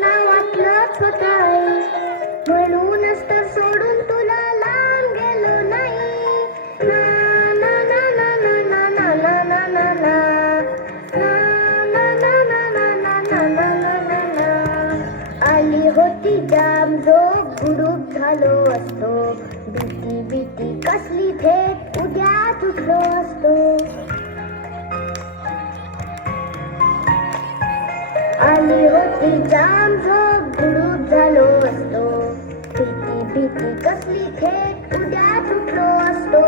ना वाटलंच होतं, म्हणूनच तर सोडून तुला लांब गेलो नाही. ना ना ना ना ना ना ना ना ना ना ना. आली होती जाम झोप, गुडूप झालो असतो, भीती भीती कसली थेट उद्या तुटलो असतो. आली होती जाम झोप, गुडूप झालो असतो, भीती भीती कसली थेट उद्या तुटलो असतो.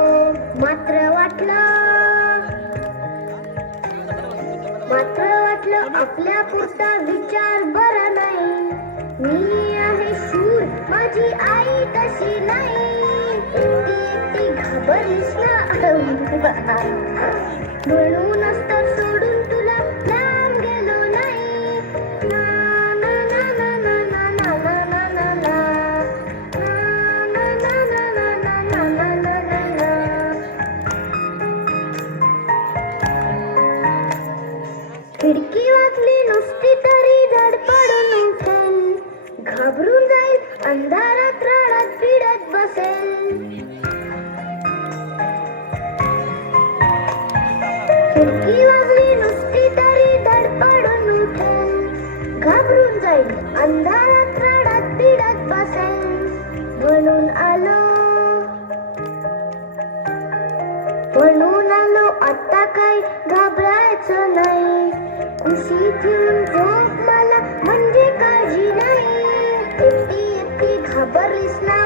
मात्र वाटलं आपल्या पुरता विचार बरा नाही. मी आहे शूर, माझी आई तशी नाही. एकटी घाबरलीस ना म्हणूनच तर सोडून तुला लांब गेलो नाही. ना ना ना ना ना ना ना ना ना ना ना ना ना ना ना ना. खिडकी वाजली नुसती तरी धडपडून उठेल, घाबरून जाईल अंधारात रडत पिडत बसेल. खिडकी वाजली नुसती तरी धडपडून उठेल, घाबरून जाईल अंधारात रडत पिडत बसेल. म्हणून आलो आता काही घाबरायचं नाही. कुशीत येऊन झोप मला म्हणजे काळजी नाही. एकटी घाबरलीस ना